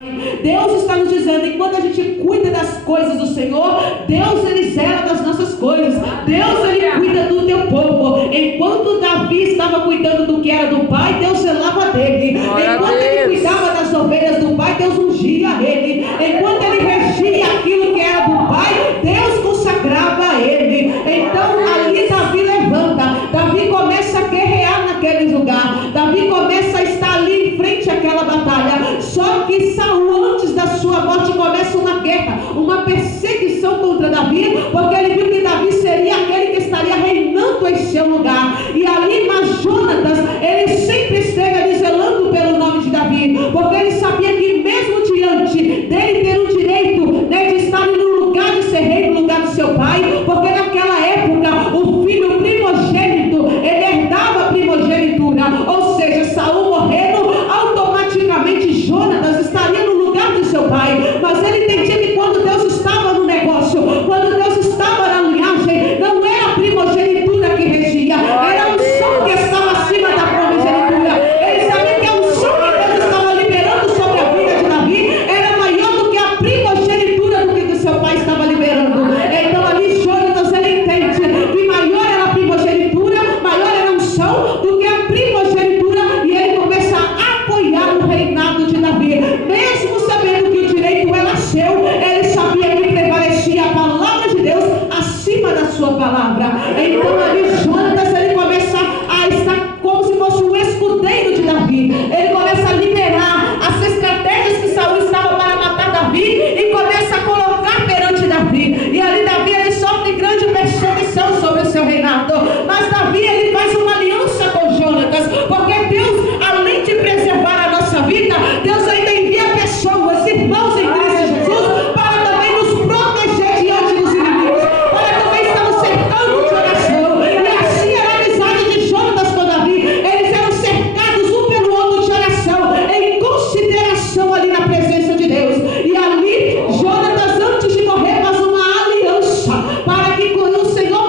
Deus está nos dizendo, enquanto a gente cuida das coisas do Senhor, Deus ele zela das nossas coisas. Deus ele cuida do teu povo. Enquanto Davi estava cuidando do que era do pai, Deus zelava dele. Enquanto ele cuidava das ovelhas do pai, Deus ungia ele. Enquanto ele regia aquilo que era do pai, Deus consagrava ele. Então ali Davi levanta, Davi começa a guerrear naquele lugar, Davi começa a estar ali em frente àquela batalha. Só que Saul, antes da sua morte, começa uma guerra, uma perseguição contra Davi, porque ele viu que Davi seria aquele que estaria reinando em seu lugar. E ali, mas Jonatas, ele sempre esteve ali zelando pelo nome de Davi, porque ele sabia que mesmo diante dele ter o direito, né, de estar no lugar de ser rei, no lugar do seu pai, porque naquela época o filho primogênito, ele herdava a primogenitura, ou seja, Saul morrendo, automaticamente Jonatas estaria no lugar do seu pai. Mas ele entendia que quando Deus estava no negócio, quando Deus estava na linhagem, não era a primogenitura que regia, era a unção que estava acima da primogenitura. Ele sabia que a unção que Deus estava liberando sobre a vida de Davi era maior do que a primogenitura do que o seu pai estava liberando. Então ali Jonatas, ele entende que maior era a primogenitura, maior era a unção do que a primogenitura, e ele começa a apoiar o reinado de Davi, mesmo sabendo que o direito era seu. Ele sabia que prevalecia a palavra de Deus acima da sua palavra. Então ali Jonatas, ele começa a estar como se fosse um escudeiro de Davi. Ele começa a liberar as estratégias que Saul estava para matar Davi e começa a colocar perante Davi. E ali Davi, ele sofre grande perseguição sobre o seu reinado. Mas Davi, ele faz uma aliança com Jonatas, porque Deus, além de preservar a nossa vida, Deus ainda envia pessoas, irmãos em Cristo Jesus, para também nos proteger diante dos inimigos, para também estarmos cercando de oração. E assim era a amizade de Jonatas com Davi. Eles eram cercados um pelo outro de oração, em consideração ali na presença de Deus. E ali Jonatas, antes de morrer, faz uma aliança, para que o Senhor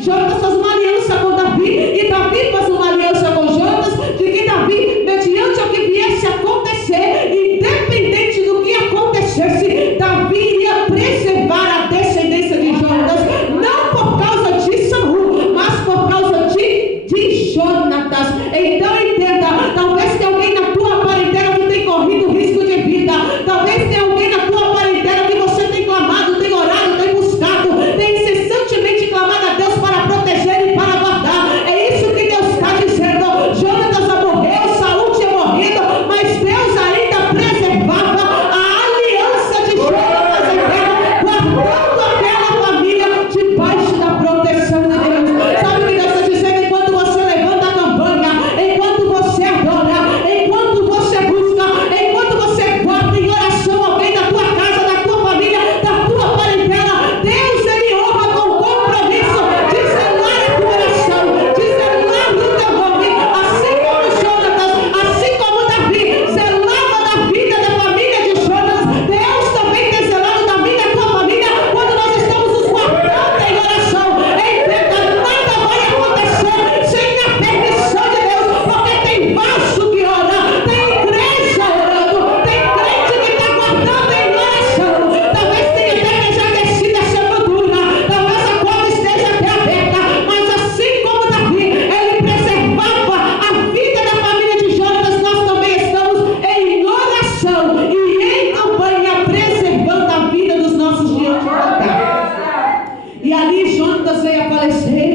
Jonatas faz uma aliança com Davi, e Davi faz uma aliança com Jonatas, de que Davi, mediante o que viesse a acontecer, independente do que acontecesse, Davi iria preservar a descendência de Jonatas, não por causa de Saul, mas por causa de Jonatas. Então entenda, talvez tenha alguém na tua parentela que tem corrido risco de vida, talvez tenha alguém na tua parentela que você tem clamado, tem orado, tem buscado, tem incessantemente clamado a Deus para proteger e para guardar. É isso que Deus está dizendo. Jonatas morreu, Saul tinha morrido, mas Deus ainda preservava a aliança de Jonatas em terra, guardando aquela família debaixo da proteção de Deus. Sabe o que Deus está dizendo? Enquanto você levanta a campanha, enquanto você adora, enquanto você busca, enquanto você guarda em oração alguém da tua casa, da tua família, da tua parentela, Deus ele honra com o compromisso de zelar a tua oração, de zelar do teu nome, assim como Jonatas, assim como Davi zelava da vida da família de Jonatas. Deus também tem zelado da vida da tua família quando nós estamos nos guardando em oração. Entenda, nada vai acontecer sem a permissão de Deus, porque tem vaso que ora, tem igreja orando, tem crente que está guardando em oração. Talvez tenha até que já descido a sepultura, talvez a porta esteja até aberta, mas assim como Davi, ele preservava a vida da família de Jonatas, nós também estamos em oração e em campanha, preservando a vida dos nossos diante do altar. E ali Jonatas veio a falecer,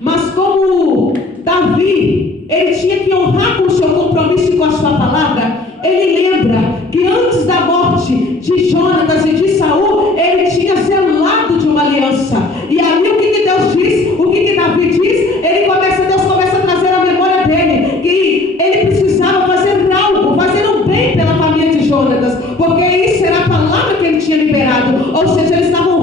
mas como Davi, ele tinha que honrar com o seu compromisso e com a sua palavra, ele lembra que antes da morte de Jonatas e de Saul, ele tinha zelado de uma aliança. E ali o que Deus diz, o que Davi diz, Deus começa a trazer à memória dele que ele precisava fazer algo, fazer um bem pela família de Jonatas, porque isso era a palavra que ele tinha liberado. Ou seja, eles estavam